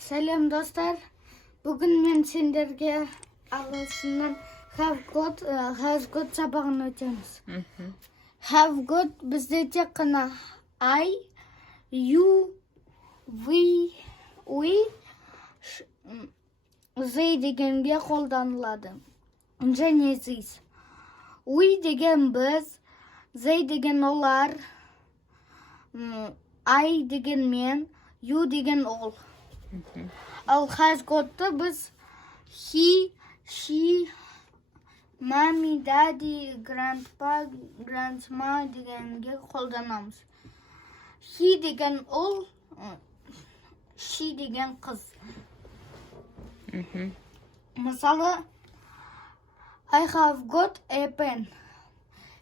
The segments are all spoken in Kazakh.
Сәлем достар. Бүгін мен сендерге ағылшыннан have got, has got сабағын өтеміз. Have got бізде тек қана I, you, we, they дегенге қолданылады. Және these. We деген біз, they деген олар, I деген мен, you деген ол. Ал has got'ты біз he, she, mommy, daddy, grandpa, grandma дегенге қолданамыз. He деген ол, she деген қыз. Мысалы, I have got a pen.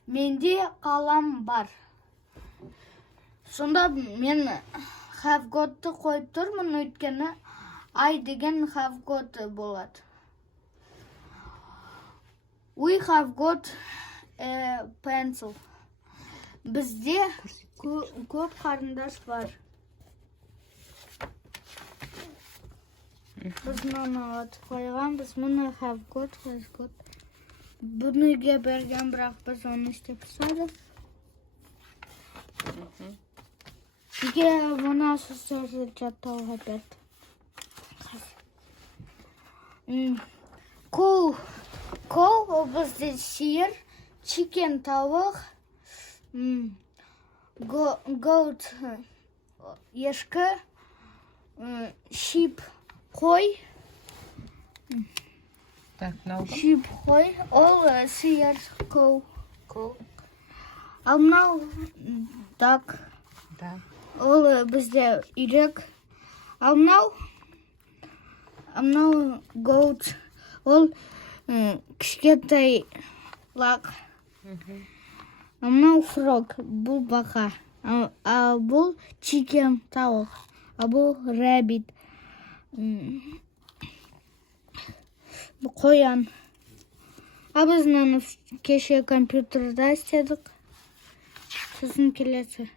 Менде қалам бар. Сонда мен have got'ты қойып тұрмын, өйткені I деген have got болады. We have got a pencil. Бізде көп қарындаш бар. Біз мұны атып қойған, біз мұны have got, has got. Бұныге берген, бірақ біз оны істеп тастадық. Сізге мына сөздерді жаттауға берді. Cow ол бізде сиыр, chicken тауық, goat ешкі, sheep қой. Sheep қой, ол сиыр, cow. Ал мынау duck. Ол бізде үйрек. Ал мынау goat. Ол кішкентай лақ. Ал мынау frog. Бұл бақа. Ал бұл chicken тауық. Ал бұл rabbit. Бұл қоян. Ал біз мынаны кеше компьютерда істедік. Сосын келесі.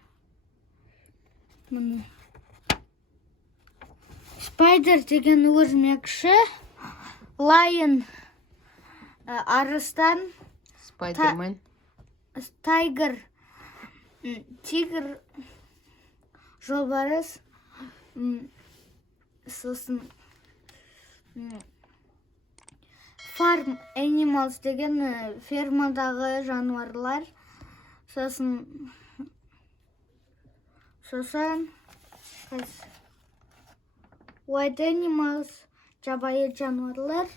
Spider деген өрмекші. Lion арыстан. Spider-Man. Tiger тигр. Жолбарыс. Сосын farm animals деген фермадағы жануарлар. Сосын wild animals жабайы жануарлар.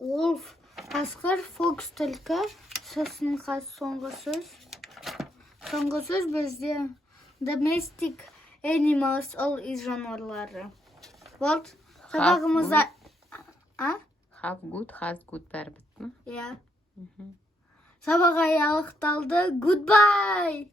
Wolf қасқыр, fox түлкі. Сосын соңғы сөз бізде domestic animals ол үй жануарлары. Болды. Сабағымызда Have good, has good бәрі бітті ме? Иә. Сабақ аяқталды. Goodbye!